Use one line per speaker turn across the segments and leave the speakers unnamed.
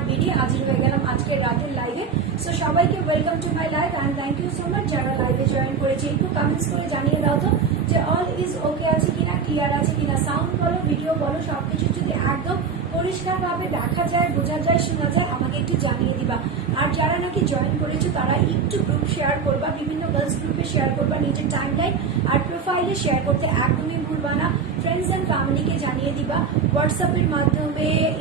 আজকে রাতের লাইভে সো সবাইকে welcome to my live and thank you so much যারা লাইভে জয়েন করেছে। একটু কমেন্টস করে জানিয়ে দাও তো যে অল ইজ ওকে আছে কিনা ক্লিয়ার আছে কিনা। সাউন্ড বলো ভিডিও বলো, সবকিছু যদি একদম পরিষ্কারভাবে দেখা যায়, বোঝা যায়, শোনা যায়, আমাকে একটু জানিয়ে দিবা। আর যারা নাকি জয়েন করেছ, তারা একটু গ্রুপ শেয়ার করবা, বিভিন্ন গার্লস গ্রুপে শেয়ার করবা, নিজের টাইম লাইন আর প্রোফাইলে শেয়ার করতে একদমই ভুলবা না। ফ্রেন্ডস অ্যান্ড ফ্যামিলিকে জানিয়ে দিবা। হোয়াটসঅ্যাপের মাধ্যমে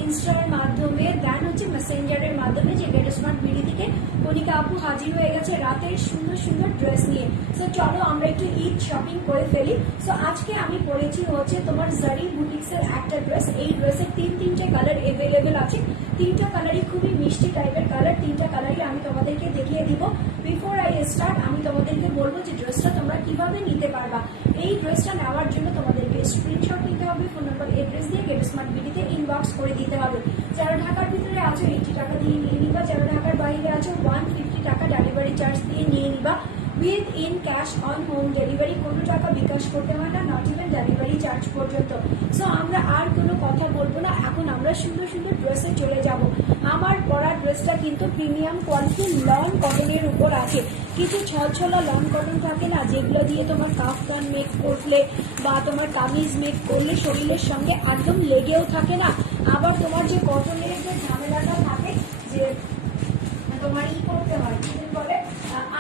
ইনস্টার মাধ্যমে দেন হচ্ছে মেসেঞ্জারের মাধ্যমে যে গেট স্মার্ট বিডি থেকে কণিকা আপু হাজির হয়ে গেছে রাতের সুন্দর সুন্দর ড্রেস নিয়ে সো চলো আমরা একটু ঈদ শপিং করে ফেলি সো আজকে আমি পরেছি হচ্ছে তোমার জারি বুটিক্সের একটা ড্রেস এই ড্রেসের তিন তিনটে কালার এভেলেবেল আছে তিনটা কালারই খুবই মিষ্টি টাইপের কালার তিনটা কালারই আমি তোমাদেরকে দেখিয়ে দিব বিফোর আই স্টার্ট আমি তোমাদেরকে বলব যে ড্রেসটা তোমরা কীভাবে নিতে পারবা এই ড্রেসটা নেওয়ার জন্য তোমাদেরকে স্ক্রিনশট নিতে হবে ফোন নম্বর এড্রেস দিয়ে গেট স্মার্ট বিডিতে ইনবক্স করে দিতে হবে। যারা ঢাকার ভিতরে আছো এইটি টাকা দিয়ে নিয়ে নিবা। যারা ঢাকার বাইরে আছো ওয়ান ফিফটি টাকা ডেলিভারি চার্জ দিয়ে নিয়ে নিবা। Within cash on home delivery কোনো টাকা বিকাশ করতে হয় না নট ইভেন ডেলিভারি চার্জ পর্যন্ত। সো আমরা আর কোনো কথা বলব না। এখন আমরা সুন্দর সুন্দর ড্রেসে চলে যাব। আমার পরা ড্রেসটা কিন্তু প্রিমিয়াম কোয়ালিটি লন কটনের উপর আছে। কিছু ছলছলা লন কটন থাকে না, যেগুলো দিয়ে তোমার কাফতান মেক করলে বা তোমার কামিজ মেক করলে শরীরের সঙ্গে একদম লেগেও থাকে না। আবার তোমার যে কটনের যে ঝামেলাটা থাকে, যে তোমার ই করতে হয় বলে?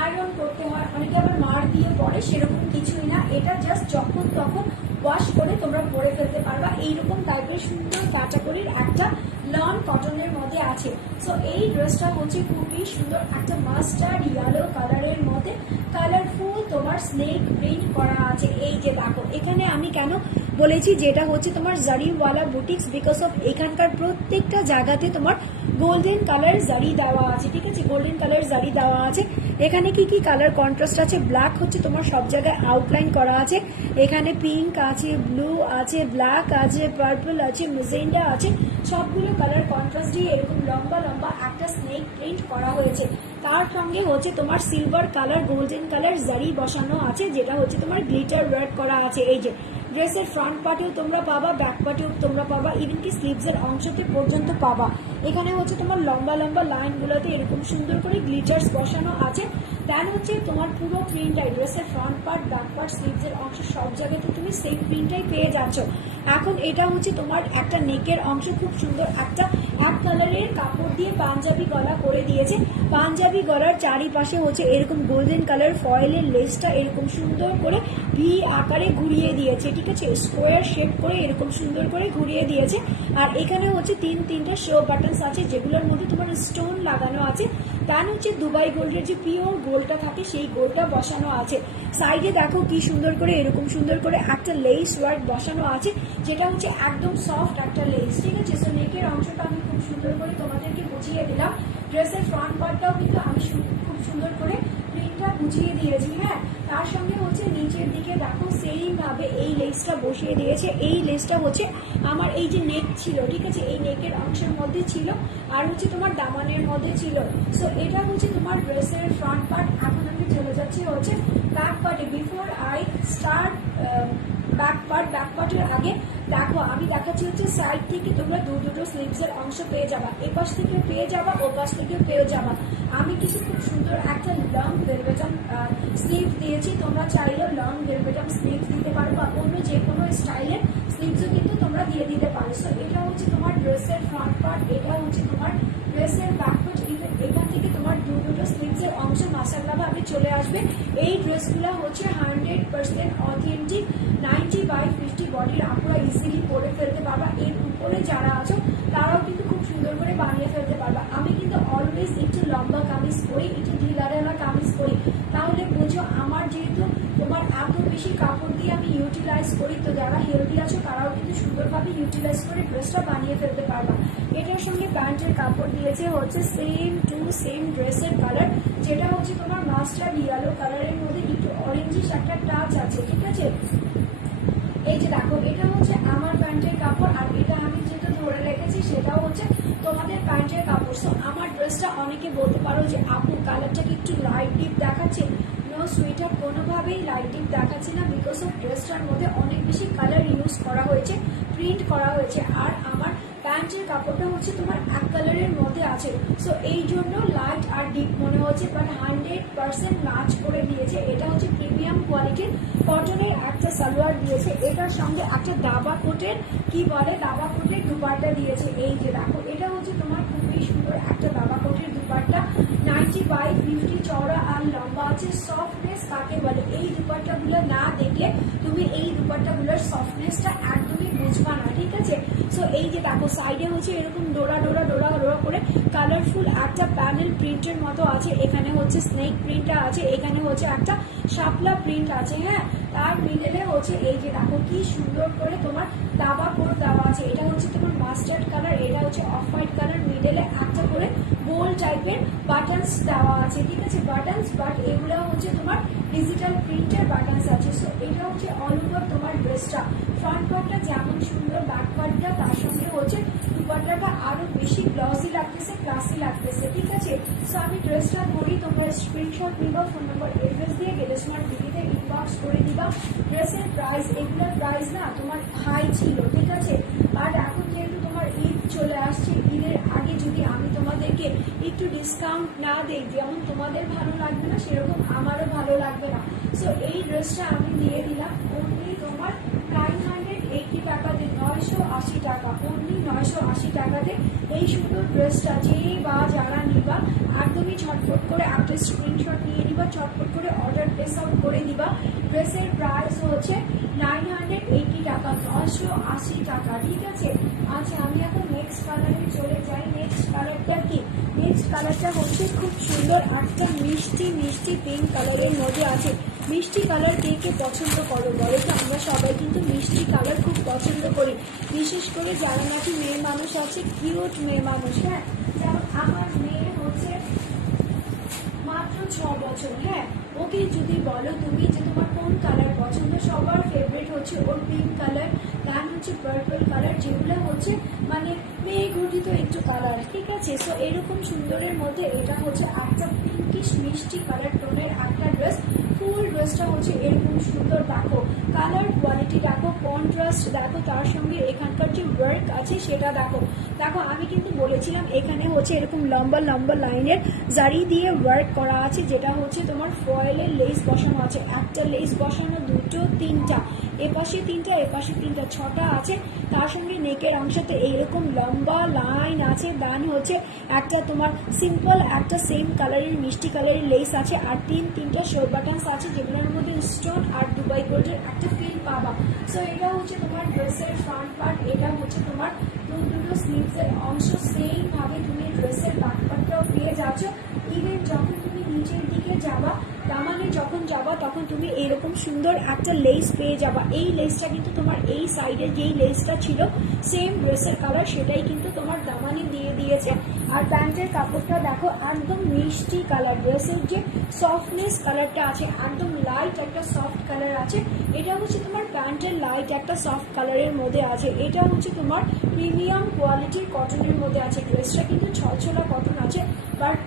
আয়রন করতে হয়, অনেকে আবার মার দিয়ে পরে সেরকম কিছুই না। এটা জাস্ট যখন তখন ওয়াশ করে তোমরা পরে ফেলতে পারবা। এইরকম টাইপের সুন্দর ক্যাটাগরির একটা লন কটনের মধ্যে আছে। সো এই ড্রেসটা হচ্ছে খুবই সুন্দর, একটা মাস্টার্ড ইয়েলো কালারের মধ্যে কালারফুল তোমার স্নেক প্রিন্ট করা আছে। এই যে দেখো, এখানে আমি কেন বলেছি যেটা হচ্ছে তোমার জারিওয়ালা বুটিক্স বিকজ অফ এখানকার প্রত্যেকটা জায়গাতে তোমার গোল্ডেন কালার জারি দেওয়া আছে, ঠিক আছে? গোল্ডেন কালার জারি দেওয়া আছে। এখানে কি কি কালার কন্ট্রাস্ট আছে? ব্ল্যাক হচ্ছে তোমার সব জায়গায় আউটলাইন করা আছে। এখানে পিঙ্ক আছে ব্লু আছে ব্ল্যাক আছে পার্পল আছে মেজেন্ডা আছে। সবগুলো কালার কন্ট্রাস্ট দিয়ে এরকম লম্বা লম্বা একটা স্নেক প্রিন্ট করা হয়েছে। তার সঙ্গে হচ্ছে তোমার সিলভার কালার গোল্ডেন কালার জারি বসানো আছে, যেটা হচ্ছে তোমার গ্লিটার ওয়ার্ক করা আছে। এই যে ড্রেসের ফ্রন্ট পার্টিও তোমরা পাবা ব্যাক পার্টিও তোমরা পাবা ইভেন কি স্লিভসের অংশতে পর্যন্ত পাবা। এখানে হচ্ছে তোমার লম্বা লম্বা লাইনগুলোতে এরকম সুন্দর করে গ্লিটার্স বসানো আছে। দেন হচ্ছে তোমার পুরো প্রিন্টটাই ড্রেসের ফ্রন্ট পার্ট ব্যাক পার্ট স্লিভসের অংশ, সব জায়গাতে তুমি সেই প্রিন্টটাই পেয়ে যাচ্ছ। এখন এটা হচ্ছে তোমার একটা নেকের অংশ, খুব সুন্দর একটা এক কালারের কাপড় দিয়ে পাঞ্জাবি গলা করে দিয়েছে। পাঞ্জাবি গলার চারিপাশে হচ্ছে এরকম গোল্ডেন কালার ফয়েলের লেসটা এরকম সুন্দর করে ভি আকারে ঘুরিয়ে দিয়েছে, ঠিক আছে? স্কোয়ার শেপ করে এরকম সুন্দর করে ঘুরিয়ে দিয়েছে। আর এখানে হচ্ছে তিন, তিনটে শো বাটনস আছে, যেগুলোর মধ্যে তোমার স্টোন লাগানো আছে। দেন হচ্ছে দুবাই গোল্ডের যে পিওর গোলটা থাকে, সেই গোলটা বসানো আছে। সাইডে দেখো কি সুন্দর করে, এরকম সুন্দর করে একটা লেস ওয়ার্ক বসানো আছে, যেটা হচ্ছে একদম সফট একটা লেস ঠিক আছে? সো নেকের অংশটা আমি সুন্দর করে তোমাদেরকে বুঝিয়ে দিলাম। ড্রেসের ফ্রন্ট পার্টটাও কিন্তু আমি খুব সুন্দর করে প্রিন্টটা বুঝিয়ে দিয়েছি হ্যাঁ? তার সঙ্গে হচ্ছে নিচের দিকে দেখো সেইভাবে এই লেসটা বসিয়ে দিয়েছে। এই লেসটা হচ্ছে আমার এই যে নেক ছিল, ঠিক আছে? এই নেকের অংশের মধ্যে ছিল আর হচ্ছে তোমার দামানের মধ্যে ছিল। সো এটা হচ্ছে তোমার ড্রেসের ফ্রন্ট পার্ট এখন আমি চলে যাচ্ছি হচ্ছে ব্যাক পার্টে before I start back part back পার্টের আগে দেখো, আমি দেখাচ্ছি হচ্ছে সাইড থেকে তোমরা দু দুটো স্লিভসের অংশ পেয়ে যাবা। এপাশ থেকে পেয়ে যাবা ও পাশ থেকে পেয়ে যাবা। আমি কিছু খুব সুন্দর একটা লং ভেলভেটাম স্লিভ দিয়েছি। তোমরা চাইলে লং ভেলভেটাম স্লিভ দিতে পারো বা অন্য যে কোনো স্টাইলের স্লিভসও কিন্তু তোমরা দিয়ে দিতে পারো। সো এটা হচ্ছে তোমার ড্রেসের ফ্রন্ট পার্ট এটা হচ্ছে তোমার ড্রেসের ব্যাক পার্ট দুটো স্লিভসের অংশ মাসাল্লা ভাবে চলে আসবে এই ড্রেসগুলো হচ্ছে hundred percent authentic, ninety by fifty বডির, আপুরা ইজিলি পরে ফেলতে পারবা। এর উপরে যারা আছো, তারাও কিন্তু খুব সুন্দর করে বানিয়ে ফেলতে পারবা। আমি কিন্তু অলওয়েজ একটু লম্বা কামিজ পরি, একটু ঢিলারেলা কামিজ পরি। তাহলে বুঝো, আমার যেহেতু তোমার এত বেশি কাপড় দিয়ে আমি ইউটিলাইজ করি, তো যারা হেলদি আছো, তারাও কিন্তু সুন্দরভাবে ইউটিলাইজ করে ড্রেসটা বানিয়ে ফেলতে পারবা। এটার সঙ্গে প্যান্টের কাপড় দিয়েছে, হচ্ছে সেম টু সেম ড্রেসের কালার যেটা হচ্ছে তোমার মাস্টার্ড ইয়েলো কালারের মধ্যে, একটু অরেঞ্জিস একটা টাচ আছে, ঠিক আছে? এই যে দেখো, এটা হচ্ছে আমার প্যান্টের কাপড়, আর এটা আমি যেটা ধরে রেখেছি, সেটাও হচ্ছে তোমাদের প্যান্টের কাপড়। সো আমার ড্রেসটা অনেকে বলতে পারো যে, আপু কালারটা কি একটু লাইট ডিপ দেখাচ্ছে? নো সুইটার কোনোভাবেই লাইট ডিপ দেখাচ্ছে না বিকজ অফ ড্রেসটার মধ্যে অনেক বেশি কালার ইউজ করা হয়েছে প্রিন্ট করা হয়েছে, আর প্যান্টের কাপড়টা হচ্ছে তোমার এক কালারের মধ্যে আছে। সো এই জন্য লাইট আর ডিপ মনে হচ্ছে বাট হান্ড্রেড পার্সেন্ট ম্যাচ করে দিয়েছে এটা হচ্ছে প্রিমিয়াম কোয়ালিটির কটনের একটা সালোয়ার দিয়েছে। এটার সঙ্গে একটা দাবা কোটের, কি বলে, দাবা কোটের দুপাট্টা দিয়েছে। এই যে দেখো, এটা হচ্ছে তোমার খুবই সুন্দর একটা দাবা কোটের দুপাট্টা। নাইনটি বাই ফিফটি চওড়া আর লম্বা আছে সফটনেস কাকে বলে? এই দুপাট্টাগুলো না দেখলে তুমি এই দুপাট্টাগুলোর সফটনেসটা একদমই বুঝবা না, ঠিক আছে? সো এই যে দেখো সাইডে হচ্ছে এরকম ডোরা ডোরা ডোরা ডোরা করে কালারফুল একটা প্যানেল প্রিন্টের মতো আছে। এখানে হচ্ছে স্নেক প্রিন্টটা আছে, এখানে হচ্ছে একটা শাপলা প্রিন্ট আছে হ্যাঁ? তার মিডলে হচ্ছে এই যে দেখো, কি সুন্দর করে তোমার দাবা করে দেওয়া আছে। এটা হচ্ছে তোমার মাস্টার্ড কালার এটা হচ্ছে অফ হোয়াইট কালার মিডলে একটা করে গোল টাইপের বাটনস দেওয়া আছে, ঠিক আছে? বাটনস বাট এগুলো হচ্ছে তোমার ডিজিটাল প্রিন্টের বাটনস আছে। সো এটা হচ্ছে অল ওভার তোমার ড্রেসটা ফ্রন্ট পার্টটা যেমন সুন্দর ব্যাক পার্টটা তার সঙ্গে হচ্ছে দুপাট্টাটা আরও বেশি গ্লসি লাগতেছে ক্লাসি লাগতেছে, ঠিক আছে? সো আমি ড্রেসটা ধরি, তোমরা স্ক্রিনশট নিবা ফোন নম্বর এড্রেস দিয়ে গেলে স্মার্ট দিদিতে ইনবক্স করে দিবা ড্রেসের প্রাইস এগুলোর প্রাইস না তোমার হাই ছিল, ঠিক আছে? আর এখন যেহেতু তোমার ঈদ চলে আসছে, ঈদের আগে যদি আমি তোমাদেরকে একটু ডিসকাউন্ট না দিই, যেমন তোমাদের ভালো লাগবে না, সেরকম আমারও ভালো লাগবে না। সো এই ড্রেসটা আমি দিয়ে দিলাম অনলি তোমার নাইন হান্ড্রেড এইটি টাকাতে নয়শো আশি টাকা অনলি নয়শো আশি টাকাতে এই সুন্দর ড্রেসটা যেই বা যারা নিবা, একদমই ছটফট করে একটা স্ক্রিনশট নিয়ে নিবা ছটফট করে অর্ডার প্লেস আউট করে দিবা ড্রেসের প্রাইস হচ্ছে নাইন হান্ড্রেড এইটি টাকা, নয়শো আশি টাকা, ঠিক আছে? আচ্ছা আমি এখন নেক্সট কালারে চলে যাই। নেক্সট কালারটা কি? কালারটা হচ্ছে খুব সুন্দর একটা মিষ্টি মিষ্টি পিঙ্ক কালারের মধ্যে আছে। মিষ্টি কালার কে কে পছন্দ করো বলো তো? আমরা সবাই কিন্তু মিষ্টি কালার খুব পছন্দ করি। বিশেষ করে যারা নাকি মেয়ে মানুষ আছে কিউট মেয়ে মানুষ হ্যাঁ? যেমন আমার মেয়ে হচ্ছে মাত্র ছ বছর হ্যাঁ? ওকে যদি বলো তুমি যে তোমার কোন কালার পছন্দ, সবার ফেভারিট হচ্ছে ওর পিঙ্ক কালার তার হচ্ছে পার্পল কালার যেগুলো হচ্ছে মানে মেয়ে ঘটিত একটু কালার ঠিক আছে? সো এরকম সুন্দরের মধ্যে এটা হচ্ছে একটা পিঙ্কিশ মিষ্টি কালার টোনের একটা ড্রেস ড্রেসটা হচ্ছে এরকম সুন্দর দেখো। কালার কোয়ালিটি দেখো কন্ট্রাস্ট দেখো, তার সঙ্গে এখানকার যে ওয়ার্ক আছে সেটা দেখো। দেখো, আমি কিন্তু বলেছিলাম এখানে হচ্ছে এরকম লম্বা লম্বা লাইনের জারি দিয়ে ওয়ার্ক করা আছে, যেটা হচ্ছে তোমার ফয়েলের লেস বসানো আছে। একটা লেস বসানো, দুটো, তিনটা। এপাশে তিনটা এপাশে তিনটা, ছটা আছে। তার সঙ্গে নেকের অংশতে এইরকম লম্বা লাইন আছে। দান হচ্ছে একটা তোমার সিম্পল একটা সেম কালারের মিষ্টি কালারের লেস আছে। আর তিন, তিনটা শো বাটনস আছে যেগুলোর মধ্যে স্টোন আর দুবাই গোল্ডের একটা ফিল পাবা। সো এটা হচ্ছে তোমার ড্রেসের ফ্রন্ট পার্ট এটা হচ্ছে তোমার দুটো স্লিভসের অংশ। সেইভাবে তুমি ড্রেসের ব্যাক পার্টটাও পেয়ে যাচ্ছ। ইভেন যখন তুমি নিচের দিকে যাবা দামানে যখন যাবা, তখন তুমি এরকম সুন্দর একটা লেস পেয়ে যাবা। এই লেসটা কিন্তু তোমার এই সাইডের যেই লেসটা ছিল সেম ড্রেসের কালার সেটাই কিন্তু তোমার দামানে দিয়ে দিয়েছে। আর প্যান্টের কাপড়টা দেখো, একদম মিষ্টি কালার ড্রেসের যে সফটনেস কালারটা আছে, একদম লাইট একটা সফট কালার আছে। এটা হচ্ছে তোমার প্যান্টের লাইট একটা সফট কালারের মধ্যে আছে। এটা হচ্ছে তোমার প্রিমিয়াম কোয়ালিটির কটনের মধ্যে আছে। ড্রেসটা কিন্তু ছলছলা কটন আছে বাট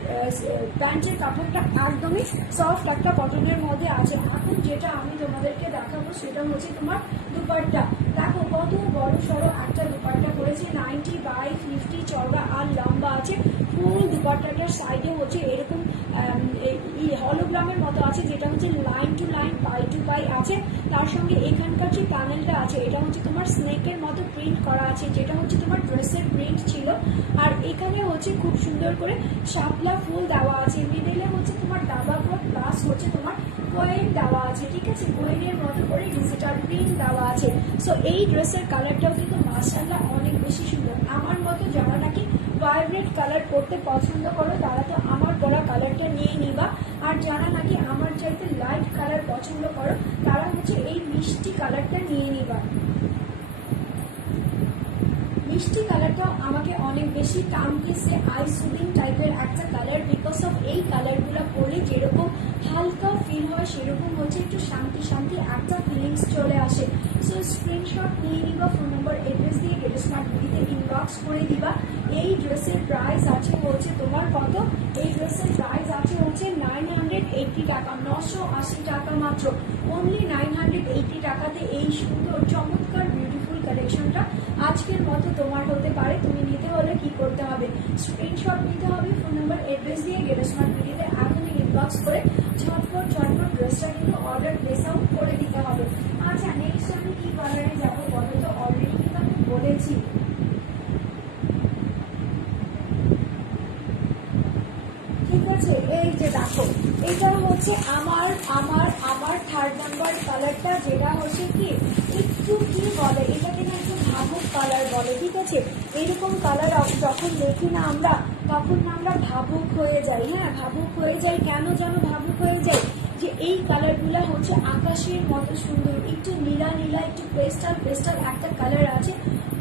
প্যান্টের কাপড়টা একদমই সফট একটা কটনের মধ্যে আছে। এখন যেটা আমি তোমাদেরকে দেখাবো, সেটা হচ্ছে তোমার দুপাট্টা। দেখো, কত বড় সড়ো একটা দুপাট্টা করেছে নাইনটি বাই ফিফটি চওড়া আর লম্বা আছে। ফুল দুপাট্টাটার সাইডে হচ্ছে এরকম এই হলোগ্রামের মতো আছে, যেটা হচ্ছে লাইন টু লাইন পাই টু পাই আছে। তার সঙ্গে এখানকার যে প্যানেলটা আছে, এটা হচ্ছে তোমার স্নেকের মতো প্রিন্ট করা আছে, যেটা হচ্ছে তোমার ড্রেসের প্রিন্ট ছিল। আর এখানে হচ্ছে খুব সুন্দর করে শাপলা ফুল দেওয়া আছে। মিডলে কোট প্লাস হচ্ছে তোমার কোয়েন দেওয়া আছে, ঠিক আছে? কোয়েনের মতো করে ডিজিটাল প্রিন্ট দেওয়া আছে। সো এই ড্রেসের কালারটাও কিন্তু মার্শাল্লাহ অনেক বেশি সুন্দর। আমার মতো যারা নাকি ভাইব্রেট কালার পরতে পছন্দ করো, তারা তো আমার পরা কালারটা নিয়ে নিবা। আর যারা নাকি আমার চাইতে লাইট কালার পছন্দ করো, তারা হচ্ছে এই মিষ্টি কালারটা নিয়ে নিবা। মিষ্টি কালারটাও আমাকে অনেক বেশি টান দিয়েছে আই সুদিং টাইপের একটা কালার বিকজ অফ এই কালারগুলো পরলে যেরকম হালকা ফিল হয়, সেরকম হচ্ছে একটু শান্তি শান্তি একটা ফিলিংস চলে আসে। সো স্ক্রিনশট নিয়ে নিবা ফোন নম্বর এড্রেস দিয়ে গেলে স্মার্ট দিতে ইনবক্স করে দিবা। এই ড্রেসের প্রাইস আছে হচ্ছে তোমার কত? এই ড্রেসের প্রাইস আছে হচ্ছে নাইন হান্ড্রেড এইটি টাকা, নশো আশি টাকা মাত্র। অনলি নাইন হান্ড্রেড এইটি টাকাতে এই সুন্দর চমৎকার কালেকশনটা আজকের মতো তোমার হতে পারে। তুমি নিতে হলে কি করতে হবে? স্ক্রিনশট নিতে হবে ফোন নাম্বার অ্যাড্রেস দিয়ে গেলে স্মার্ট ভিডিওতে এখনই ইনবক্স করে ঝটপট ঝটপট ড্রেসটা কিন্তু অর্ডার প্লেস আউট করে দিতে হবে। আচ্ছা নেক্সট আমি কি কালারে যাব বলো তো? অলরেডি কিন্তু আমি বলেছি। ঠিক আছে, এই যে দেখো, এটা হচ্ছে আমার আমার আমার থার্ড নাম্বার কালারটা যেটা হচ্ছে কি, একটু কি বলে এটাকে না একটু ভাবুক কালার বলে, ঠিক আছে? এরকম কালার যখন দেখি না আমরা, তখন আমরা ভাবুক হয়ে যাই হ্যাঁ? ভাবুক হয়ে যাই, কেন যেন ভাবুক হয়ে যাই যে এই কালারগুলো হচ্ছে আকাশের মতো সুন্দর, একটু নীলা নীলা, একটু পেস্টাল পেস্টাল একটা কালার আছে।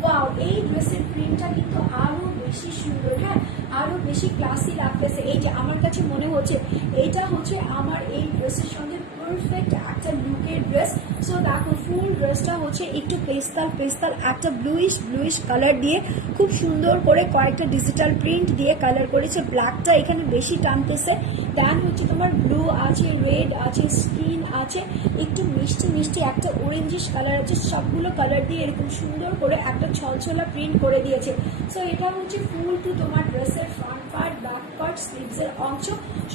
ওয়াও, এই ড্রেসের প্রিন্টটা কিন্তু আরও বেশি সুন্দর হ্যাঁ? আরও বেশি ক্লাসি লাগতেছে। এই যে আমার কাছে মনে হচ্ছে এইটা হচ্ছে আমার এই ড্রেসের সঙ্গে পারফেক্ট একটা লুকের ড্রেস সো দেখো ফুল ড্রেসটা হচ্ছে একটু পেস্তাল পেস্তাল একটা ব্লুইশ ব্লুইশ কালার দিয়ে খুব সুন্দর করে কয়েকটা ডিজিটাল প্রিন্ট দিয়ে কালার করেছে। ব্ল্যাকটা এখানে বেশি টানতেছে। দেন হচ্ছে তোমার ব্লু আছে রেড আছে স্কিন আছে, একটু মিষ্টি মিষ্টি, একটা অরেঞ্জিশ কালার আছে, সবগুলো কালার দিয়ে এরকম সুন্দর করে একটা ছলছলা প্রিন্ট করে দিয়েছে। সো এটা হচ্ছে ফুল টু তোমার ড্রেসের ফ্রন্ট পার্ট ব্যাক পার্ট স্লিভসের অংশ।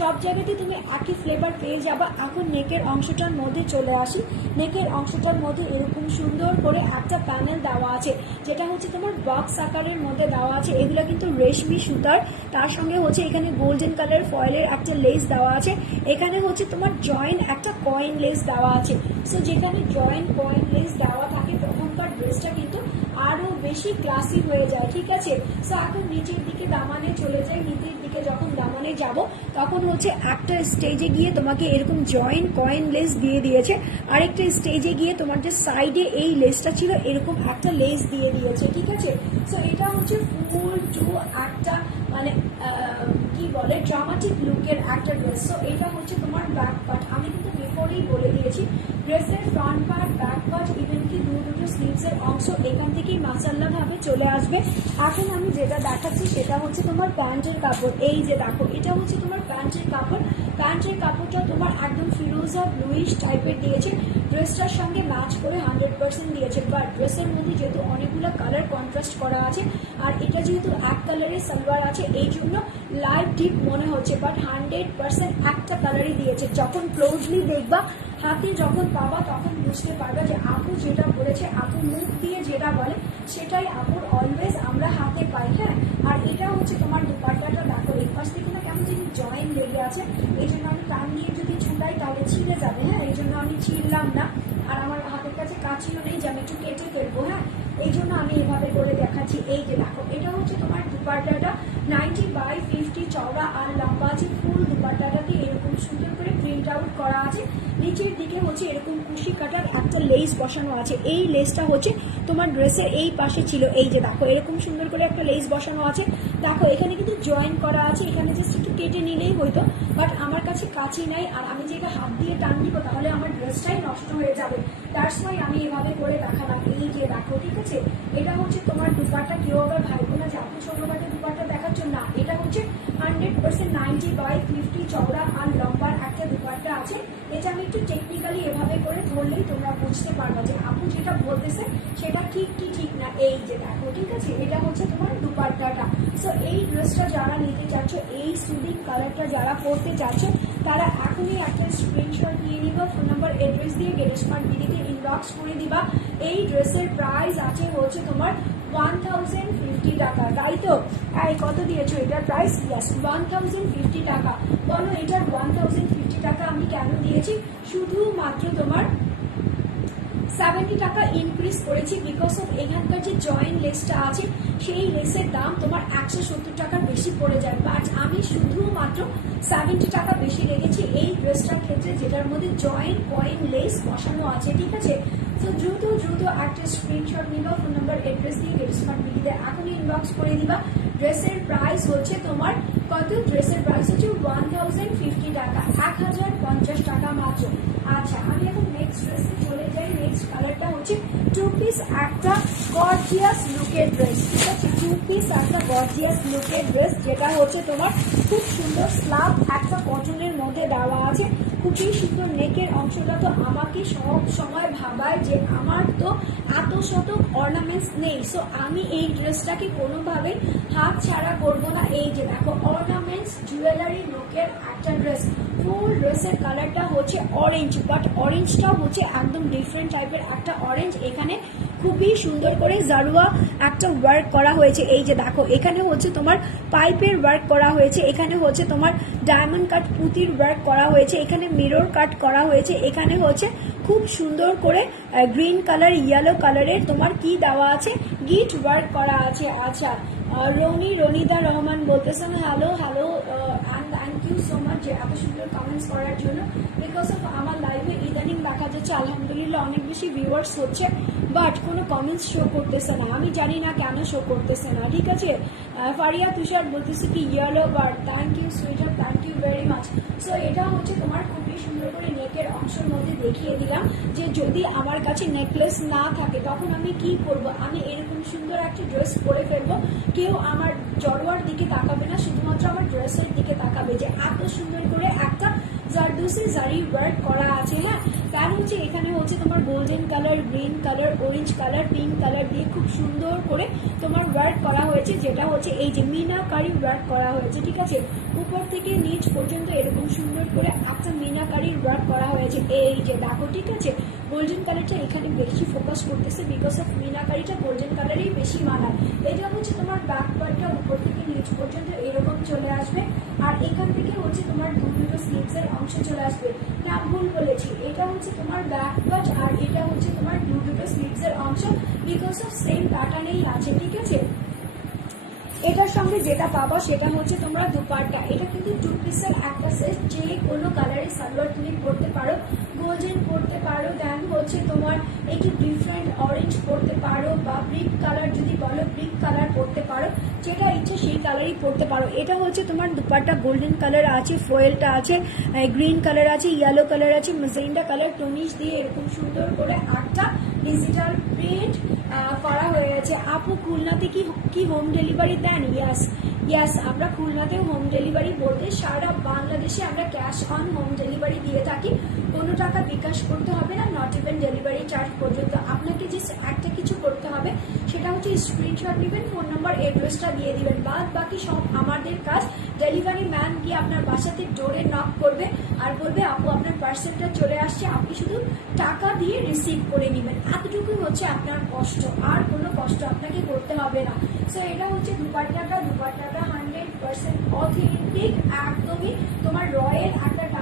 সব জায়গাতে তুমি একই ফ্লেভার পেয়ে যাবা। এখন নেকের অংশটার মধ্যে চলে আসি। নেকের অংশটার মধ্যে এরকম সুন্দর করে একটা প্যানেল দেওয়া আছে, যেটা হচ্ছে তোমার বক্স আকারের মধ্যে দেওয়া আছে। এগুলো কিন্তু রেশমি সুতার। তার সঙ্গে হচ্ছে এখানে গোল্ডেন কালার ফয়েলের একটা লেস দেওয়া আছে। এখানে হচ্ছে তোমার জয়েন্ট একটা কয়েন লেস দেওয়া আছে। সো যেখানে জয়েন্ট কয়েন লেস দেওয়া থাকে, তখনকার ড্রেসটা কিন্তু আরও বেশি ক্লাসি হয়ে যায়, ঠিক আছে? সো এখন নিচের দিকে দামানে চলে যায় নিচের দিকে যখন দামানে যাব, তখন হচ্ছে একটা স্টেজে গিয়ে তোমাকে এরকম জয়েন্ট কয়েন লেস দিয়ে দিয়েছে। আরেকটা স্টেজে গিয়ে তোমার যে সাইডে এই লেসটা ছিল, এরকম একটা লেস দিয়ে দিয়েছে, ঠিক আছে? সো এটা হচ্ছে ফুল টু একটা মানে বলে ড্রামাটিক লুকের একটা ড্রেস সো এটা হচ্ছে তোমার ব্যাক পার্ট আমি কিন্তু বিফোরেই বলে দিয়েছি ড্রেসের front part back part even কি দু দুটো স্লিভসের অংশ এখান থেকেই মাসাল্লাভাবে চলে আসবে। এখন আমি যেটা দেখাচ্ছি সেটা হচ্ছে তোমার প্যান্টের কাপড়। এই যে দেখো, এটা হচ্ছে তোমার প্যান্টের কাপড়। প্যান্টের কাপড়টা তোমার একদম ফিরোজা ব্লুইশ টাইপের দিয়েছে। ড্রেসটার সঙ্গে ম্যাচ করে হান্ড্রেড পার্সেন্ট দিয়েছে। বাট ড্রেসের মধ্যে যেহেতু অনেকগুলো কালার কন্ট্রাস্ট করা আছে, আর এটা যেহেতু এক কালারের সালোয়ার আছে, এই জন্য লাইট ডিপ মনে হচ্ছে। বাট হান্ড্রেড পার্সেন্ট একটা কালারই দিয়েছে। যখন ক্লোজলি দেখবা, হাতে যখন পাবা, তখন বুঝতে পারবে যে আপু যেটা বলেছে, আপু মুখ দিয়ে যেটা বলে, সেটাই আপুর অলওয়েজ আমরা হাতে পাই হ্যাঁ? আর এটা হচ্ছে তোমার দুপাট্টাটা দেখো এই পাশ থেকে না কেমন যদি জয়েন লেগে আছে। এই জন্য আমি টান দিয়ে যদি ছুটাই তাহলে ছিঁড়ে যাবে হ্যাঁ? এই জন্য আমি ছিঁড়লাম না। আর আমার হাতের কাছে কাছিও নেই যে আমি একটু কেটে ফেলব হ্যাঁ? এই জন্য আমি এভাবে করে দেখাচ্ছি। এই যে দেখো, এটা হচ্ছে তোমার দুপাট্টাটা নাইনটি বাই ফিফটি চওড়া আর লম্বা আছে ফুল দুপাট্টাটাতে এরকম সুন্দর করে প্রিন্ট আউট করা আছে। নিচের দিকে হচ্ছে এরকম কুশি কাটার একটা লেস বসানো আছে। এই লেসটা হচ্ছে তোমার ড্রেসের এই পাশে ছিল। এই যে দেখো, এরকম সুন্দর করে একটা লেস বসানো আছে। দেখো, এখানে কিন্তু জয়েন করা আছে। এখানে জাস্ট একটু কেটে নিলেই হইতো বাট আমার কাছে কাছে নাই। আর আমি যে এটা হাত দিয়ে টান দিব তাহলে আমার ড্রেসটাই নষ্ট হয়ে যাবে। তার সময় আমি এভাবে করে দেখালাম। এই গিয়ে দেখো, ঠিক আছে? এটা হচ্ছে তোমার দুপাটা কেউ আবার ভাই না যে আপনি ছোটখাটো দেখার জন্য না। এটা হচ্ছে hundred percent ninety by fifty চওড়া আর লম্বার দুপাট্টা আছে, এটা আমি একটু টেকনিক্যালি এভাবে করে ধরলেই তোমরা বুঝতে পারবে যে আপু যেটা বলতেছে সেটা ঠিক কি ঠিক না, এই যে দেখো, ঠিক আছে? এটা হচ্ছে তোমার দুপাট্টাটা। সো এই ড্রেসটা যারা নিতে চাচ্ছ, এই সুদিং কালারটা যারা পরতে চাচ্ছ, তারা এখনই একটা স্ক্রিনশট নিয়ে নিবা ফোন নাম্বার অ্যাড্রেস দিয়ে গেলে স্মার্ট বিডিতে ইনবক্স করে দিবা। এই ড্রেসের প্রাইস আছে হচ্ছে তোমার ওয়ান থাউজেন্ড ফিফটি টাকা, তাই তো? কত দিয়েছ? এটার price is one thousand fifty টাকা। বলো, এটার ওয়ান থাউজেন্ড টাকা আমি কেন দিয়েছি? শুধুমাত্র তোমার সেভেন্টি টাকা ইনক্রিজ করেছি বিকজ অফ এখানকার যে জয়েন্ট লেসটা আছে, সেই লেসের দাম তোমার একশো সত্তর টাকার বেশি পড়ে যায়। বাট আমি শুধুমাত্র সেভেন্টি টাকা বেশি লেগেছি এই ড্রেসটার ক্ষেত্রে যেটার মধ্যে জয়েন্ট পয়েন্ট লেস বসানো আছে, ঠিক আছে? তো দ্রুত দ্রুত একটা স্ক্রিনশট নিবা ফোন নাম্বার অ্যাড্রেস দিয়ে স্মার্ট বিডিতে এখনই ইনবক্স করে দিবা। ড্রেসের প্রাইস হচ্ছে তোমার কত? ড্রেসের প্রাইস হচ্ছে ওয়ান থাউজেন্ড ফিফটি টাকা, এক হাজার পঞ্চাশ টাকা মাত্র। আচ্ছা আমি এখন নেক্সট ড্রেসে চলে যাই। নেক্সট কালারটা হচ্ছে টু পিস একটা গর্জিয়াস লুকের ড্রেস ঠিক আছে? টু পিস একটা গর্জিয়াস লুকের ড্রেস যেটা হচ্ছে তোমার খুব সুন্দর স্লাব একটা কটনের মধ্যে দেওয়া আছে। খুবই সুন্দর নেকের অংশটা তো আমাকে সব সময় ভাবায় যে আমার তো এত শত অর্নামেন্টস নেই। সো আমি এই ড্রেসটাকে কোনোভাবে হাত ছাড়া করব না। এই যে দেখো অর্নামেন্টস জুয়েলারি লুকের একটা ড্রেস ফুল ড্রেসের কালারটা হচ্ছে অরেঞ্জ বাট অরেঞ্জটাও হচ্ছে একদম ডিফারেন্ট টাইপের একটা অরেঞ্জ এখানে খুবই সুন্দর করে জারুয়া একটা ওয়ার্ক করা হয়েছে। এই যে দেখো, এখানে হচ্ছে তোমার পাইপের ওয়ার্ক করা হয়েছে। এখানে হচ্ছে তোমার ডায়মন্ড কাট পুঁতির ওয়ার্ক করা হয়েছে। এখানে মিরর কাট করা হয়েছে। এখানে হচ্ছে খুব সুন্দর করে গ্রিন কালার ইয়েলো কালারের তোমার কি দেওয়া আছে? গিট ওয়ার্ক করা আছে। আচ্ছা রনি রনিদা রহমান বলতেছেন hello hello and thank you so much এত সুন্দর কমেন্টস করার জন্য। বিকজ অফ আমার লাইভে ইদানিং দেখা যাচ্ছে, আলহামদুলিল্লাহ অনেক বেশি ভিউয়ার্স হচ্ছে বাট কোনো কমেন্টস শো করতেছে না। আমি জানি না কেন শো করতেছে না। ঠিক আছে? ফারিয়া, তুষার বলতেছে কি yellow bird thank you sweetheart thank you very much so এটা হচ্ছে তোমার খুবই সুন্দর করে নেকের অংশের মধ্যে দেখিয়ে দিলাম যে যদি আমার কাছে নেকলেস না থাকে, তখন আমি কি করব আমি এরকম সুন্দর একটা ড্রেস পরে ফেলব। কেউ আমার জড়োয়ার দিকে তাকাবে না, শুধুমাত্র আমার ড্রেসের দিকে তাকাবে যে এত সুন্দর করে একটা জারদুসি জারি ওয়ার্ক করা আছে হ্যাঁ? তার হচ্ছে এখানে হচ্ছে তোমার golden colour green colour orange colour pink colour দিয়ে খুব সুন্দর করে তোমার ওয়ার্ক করা হয়েছে, যেটা হচ্ছে এই যে মিনাকারি ওয়ার্ক করা হয়েছে, ঠিক আছে? উপর থেকে নিচ পর্যন্ত এরকম সুন্দর করে একটা মিনাকারির ওয়ার্ক করা হয়েছে। এই যে দেখো, ঠিক আছে? গোল্ডেন কালারটা এখানে বেশি ফোকাস করতেছে বিকজ অফ মিনাকারিটা গোল্ডেন কালারেই বেশি মানায়। এটা হচ্ছে তোমার ব্যাক পার্টটা উপর নিচ পর্যন্ত এরকম চলে আসবে। আর এখান থেকে হচ্ছে তোমার দু দুটো স্লিপসের অংশ চলে আসবে। না, ভুল বলেছি। এটা হচ্ছে তোমার ব্যাক পার্ট আর এটা হচ্ছে তোমার দু দুটো স্লিপসের অংশ। বিকজ অফ সেম প্যাটার্নেই আছে, ঠিক আছে? এটার সঙ্গে যেটা পাবা সেটা হচ্ছে তোমরা দুপাট্টা। এটা কিন্তু টু পিসের একটা সেট যে কোনো কালারের সালোয়ার তুমি পরতে পারো। গোল্ডেন পরতে পারো। দেন হচ্ছে তোমার একটু ডিফারেন্ট অরেঞ্জ পরতে পারো বা ব্রিক কালার যদি বলো ব্রিক কালার পরতে পারো। যেটা ইচ্ছে সেই কালারই পরতে পারো। এটা হচ্ছে তোমার দুপাট্টা গোল্ডেন কালার আছে ফয়েলটা আছে গ্রিন কালার আছে ইয়েলো কালার আছে মেজেন্ডা কালার টনিশ দিয়ে এরকম সুন্দর করে আটটা ডিজিটাল প্রিন্ট করা হয়ে গেছে আপু, খুলনাতে কি কি হোম ডেলিভারি দেন? ইয়াস ইয়াস আমরা খুলনাতেও হোম ডেলিভারি বলতে সারা বাংলাদেশে আমরা ক্যাশ অন হোম ডেলিভারি দিয়ে থাকি। কোনো টাকা বিকাশ করতে হবে না নট ইভেন ডেলিভারি চার্জ পর্যন্ত। আপনাকে যে একটা কিছু করতে হবে। সেটা হচ্ছে স্ক্রিনশট নেবেন ফোন নাম্বার অ্যাড্রেসটা দিয়ে দিবেন। বাদ বাকি সব আমাদের কাজ। ডেলিভারি ম্যান গিয়ে আপনার বাসাতে ডোরে নক করবে আর বলবে, আপু, আপনার পার্সেলটা চলে আসছে। আপনি শুধু টাকা দিয়ে রিসিভ করে নেবেন। এতটুকুই হচ্ছে আপনার কষ্ট। আর কোনো কষ্ট আপনাকে করতে হবে না। সো এটা হচ্ছে দুপাট্টাটা দুপাট্টাটা হান্ড্রেড পার্সেন্ট অথেন্টিক একদমই তোমার রয়ের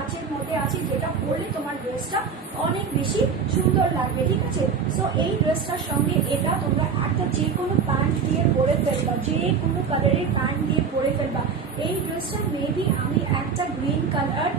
একটা টাচের মধ্যে আছে, যেটা পরলে তোমার ড্রেসটা অনেক বেশি সুন্দর লাগবে, ঠিক আছে? সো এই ড্রেসটার সঙ্গে এটা তোমরা একটা যে কোনো প্যান্ট দিয়ে পরে ফেলবা, যে কোনো কালারের প্যান্ট দিয়ে পরে ফেলবা। এই ড্রেসটা মেবি আমি একটা গ্রিন কালার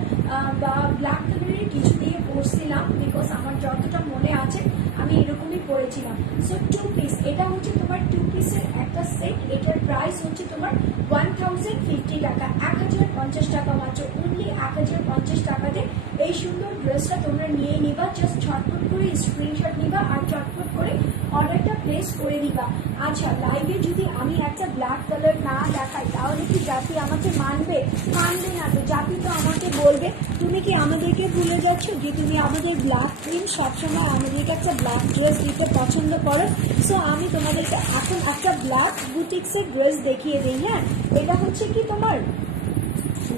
বা ব্ল্যাক কালারের কিছু দিয়ে পরছিলাম বিকজ আমার যতটা মনে আছে, আমি এরকমই পরেছিলাম। সো টু পিস এটা হচ্ছে তোমার টু পিসের একটা সেট এটার প্রাইস হচ্ছে তোমার ওয়ান থাউজেন্ড ফিফটি টাকা। এক হাজার পঞ্চাশ টাকা মাত্র। অনলি এক হাজার পঞ্চাশ টাকাতে এই সুন্দর ড্রেসটা তোমরা নিয়ে নিবা। জাস্ট ঝটপট করে স্ক্রিনশট নিবা আর ঝটপট করে অর্ডারটা প্লেস করে দিবা আচ্ছা লাইভে যদি আমি একটা ব্ল্যাক কালার না দেখাই, তাহলে কি জাতি আমাকে মানবে? মানবে না তো। জাতি তো আমাকে বলবে, তুমি কি আমাদেরকে ভুলে যাচ্ছ যে তুমি আমাদের ব্ল্যাক ক্রিম সবসময় আমাদেরকে একটা ব্ল্যাক ড্রেস দিতে পছন্দ করো। সো আমি তোমাদেরকে এখন একটা ব্ল্যাক বুটিক্সের ড্রেস দেখিয়ে দিই হ্যাঁ? এটা হচ্ছে কি তোমার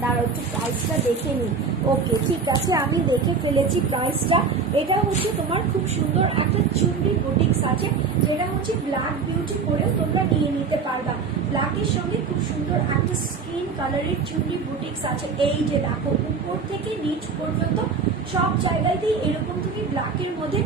দাঁড়াও, একটু প্রাইসটা দেখে নিই। ওকে ঠিক আছে, আমি দেখে ফেলেছি প্রাইসটা এটা হচ্ছে তোমার খুব সুন্দর একটা চুনরি বুটিক্স আছে, যেটা হচ্ছে ব্ল্যাক বিউটি করেও তোমরা নিয়ে নিতে পারবা। ব্ল্যাকের সঙ্গে খুব সুন্দর একটা স্কিন কালারের চুনরি বুটিক্স আছে। এই যে দেখো, উপর থেকে নিচ পর্যন্ত সব জায়গাতেই এরকম তুমি ব্ল্যাকের মধ্যে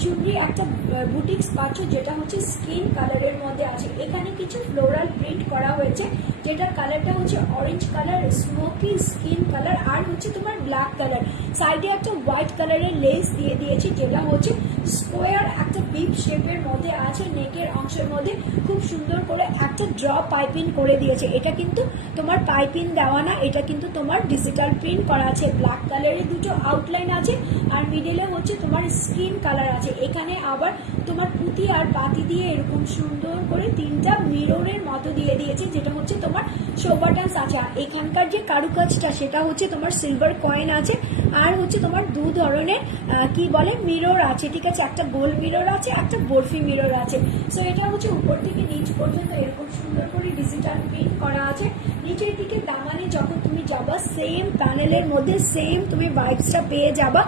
চুনরি একটা বুটিক্স পাচ্ছ যেটা হচ্ছে স্কিন কালারের মধ্যে আছে। এখানে কিছু ফ্লোরাল প্রিন্ট করা হয়েছে, যেটার কালারটা হচ্ছে orange colour smoky skin colour আর হচ্ছে তোমার ব্ল্যাক কালার সাইডে একটা হোয়াইট কালারের লেস দিয়ে দিয়েছে, যেটা হচ্ছে স্কোয়ার একটা বিপ শেপের মধ্যে আছে নেকের অংশের মধ্যে। খুব সুন্দর করে একটা ড্রপ সব পাইপিন করে দিয়েছে। এটা কিন্তু তোমার পাইপিন দেওয়া না, এটা কিন্তু তোমার ডিজিটাল প্রিন্ট করা আছে। ব্ল্যাক কালারের দুটো আউটলাইন আছে। আর মিডিলে হচ্ছে তোমার স্কিন কালার আছে। এখানে আবার তোমার পুঁতি আর পাতি দিয়ে এরকম সুন্দর করে তিনটা মিররের মতো দিয়ে দিয়েছে, যেটা হচ্ছে তোমার শো বাটনস আছে। আর এখানকার যে কারুকাজটা, সেটা হচ্ছে তোমার সিলভার কয়েন আছে। আর হচ্ছে তোমার দু ধরনের কি বলে মিরর আছে। ঠিক আছে? একটা গোল মিরর আছে, একটা বরফি মিরর আছে। সো এটা হচ্ছে উপর থেকে নিচ পর্যন্ত এরকম সুন্দর করে ডিজিটাল প্রিন্ট করা আছে। নিচের দিকে দামানে যখন তুমি যাবা সেম প্যানেলের মধ্যে সেম তুমি ভাইবসটা পেয়ে যাবা।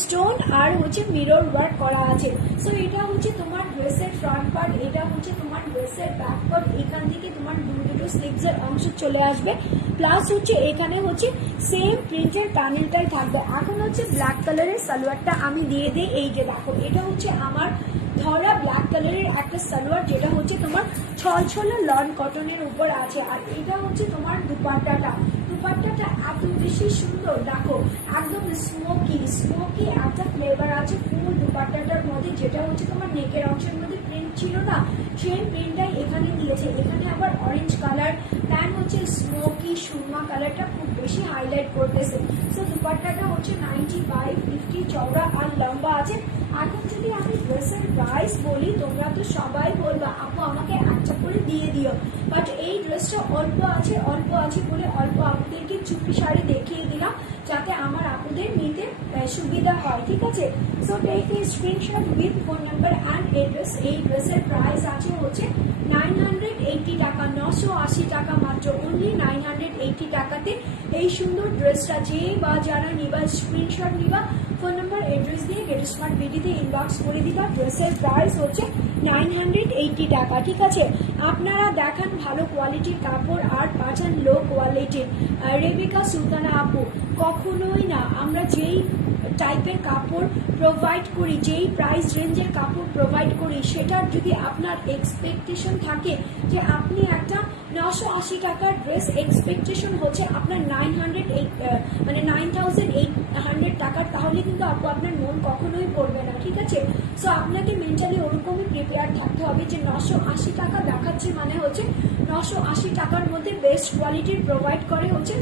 স্টোন আর হচ্ছে মিরর ওয়ার্ক করা আছে। সো এটা হচ্ছে তোমার ড্রেসের ফ্রন্ট পার্ট এটা হচ্ছে তোমার ড্রেসের ব্যাক পার্ট এখান থেকে তোমার দু দুটো স্লিভসের অংশ চলে আসবে। প্লাস হচ্ছে এখানে হচ্ছে সেম প্রিন্টের প্যানেলটাই থাকবে। এখন হচ্ছে ব্ল্যাক কালারের সালোয়ারটা আমি দিয়ে দিই। এই যে দেখো, এটা হচ্ছে আমার ধরা ব্ল্যাক কালারের একটা সালোয়ার, যেটা হচ্ছে তোমার ছল ছল লন কটনের উপর আছে। আর এটা হচ্ছে তোমার দুপাট্টাটা। দুপাট্টাটা এত বেশি সুন্দর। দেখো, একদম স্মোকি স্মোকি একটা ফ্লেভার আছে ফুল দুপাট্টাটার মধ্যে, যেটা হচ্ছে তোমার নেকের অংশের মধ্যে ছিল না সেই প্রিন্টটাই এখানে দিয়েছে। এখানে আবার অরেঞ্জ কালার প্যান হচ্ছে স্মোকি সুরমা কালারটা খুব বেশি হাইলাইট করতেছে। সো দুপাট্টাটা হচ্ছে নাইনটি ফাইভ ফিফটি চওড়া আর লম্বা আছে। এখন যদি আমি ড্রেসের প্রাইস বলি, তোমরা তো সবাই বলবা, আপু, আমাকে একটা করে দিয়ে দিও। বাট এই ড্রেসটা অল্প আছে অল্প আছে বলে অল্প আপুদেরকে চুপি শাড়ি দেখিয়ে দিলাম। যাতে আমার আপুদের নিতে সুবিধা হয়, ঠিক আছে? So take a screenshot with phone number and address এই ড্রেসের প্রাইস আছে হচ্ছে নাইন হান্ড্রেড এইটি টাকা, নশো আশি টাকা মাত্র অনলি নাইন হান্ড্রেড এইটি টাকাতে। এই সুন্দর ড্রেসটা যে বা যারা নিবা স্ক্রিনশট নিবা অ্যাড্রেস দিয়ে গেট স্মার্ট বিডিতে ইনবক্স করে দিবা। ড্রেসের প্রাইস হচ্ছে নাইন হান্ড্রেড এইটি টাকা, ঠিক আছে? আপনারা দেখান ভালো কোয়ালিটির কাপড় আর পাঠান লো কোয়ালিটির রেবিকা সুলতানা আপু, কখনোই না, আমরা যেই টাইপের কাপড় প্রোভাইড করি, যেই প্রাইস রেঞ্জের কাপড় প্রোভাইড করি, সেটার যদি আপনার এক্সপেকটেশন থাকে যে আপনি একটা নশো আশি টাকার ড্রেস এক্সপেকটেশন হচ্ছে আপনার নাইন হান্ড্রেড মানে নাইন থাউজেন্ড এইট হান্ড্রেড টাকার, তাহলে কিন্তু আপু আপনার মন কখনোই পড়বে না, ঠিক আছে? সো আপনাকে মেন্টালি ওরকমই প্রিপেয়ার থাকতে হবে যে নশো আশি টাকা দেখাচ্ছে মানে হচ্ছে নশো আশি টাকার মধ্যে বেস্ট কোয়ালিটির প্রোভাইড করে হচ্ছে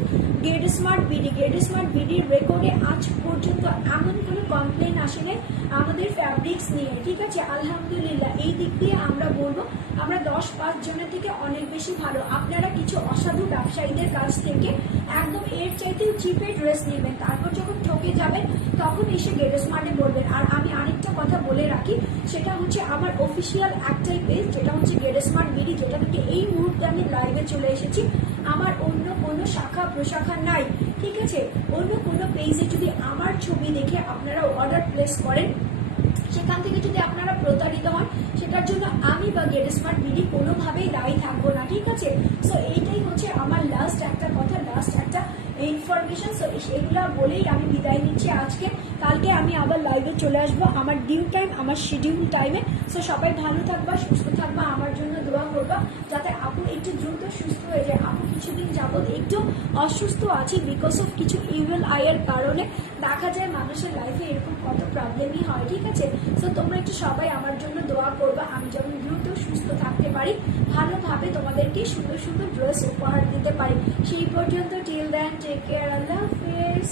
Get Smart BD. Get Smart বিডির রেকর্ডে আজ পর্যন্ত এমন কোনো কমপ্লেন আসেনি আমাদের ফ্যাব্রিক্স নিয়ে, ঠিক আছে? আলহামদুলিল্লাহ, এই দিক দিয়ে আমরা বলব, আমরা দশ পাঁচ জনের থেকে অনেক বেশি ভালো। আপনারা কিছু অসাধু ব্যবসায়ীদের কাছ থেকে একদম এর চাইতেও চিপে ড্রেস নেবেন। তারপর যখন ঠকে যাবেন, তখন এসে গেট স্মার্টে বলবেন। আর কথা বলে রাখি, সেটা হচ্ছে আমার অফিসিয়াল একটাই পেজ যেটা হচ্ছে গেট স্মার্ট বিডি যেটা থেকে এই মুহূর্তে আমি লাইভে চলে এসেছি। আমার অন্য কোনো শাখা, প্রশাখা নাই, ঠিক আছে? অন্য কোনো পেজে যদি আমার ছবি দেখে আপনারা অর্ডার প্লেস করেন, সেখান থেকে যদি আপনারা প্রতারিত হন, সেটার জন্য আমি বা গেট স্মার্ট বিডি কোনোভাবেই দায়ী থাকব না, ঠিক আছে? সো এইটাই হচ্ছে আমার লাস্ট একটা কথা লাস্ট একটা ইনফরমেশন সো এগুলো বলেই আমি বিদায় নিচ্ছি আজকে। কালকে আমি আবার লাইভে চলে আসব। আমার ডিউ টাইম আমার শিডিউল টাইমে সো সবাই ভালো থাকবা, সুস্থ থাকবা, আমার জন্য দোয়া করবা, যাতে আপু একটু দ্রুত সুস্থ হয়ে যায়। আপু কিছুদিন যাবৎ একটু অসুস্থ আছি বিকজ অফ কিছু ইভেল আয়ের কারণে। দেখা যায় মানুষের লাইফে এরকম কত প্রবলেমই হয়, ঠিক আছে? সো তোমরা একটু সবাই আমার জন্য দোয়া করবা। আমি যেমন দ্রুত সুস্থ থাকতে পারি, ভালোভাবে তোমাদেরকে সুন্দর সুন্দর ড্রেস উপহার দিতে পারি। সেই পর্যন্ত টিল দেন টেক কেয়ার আল্লাহ হাফেজ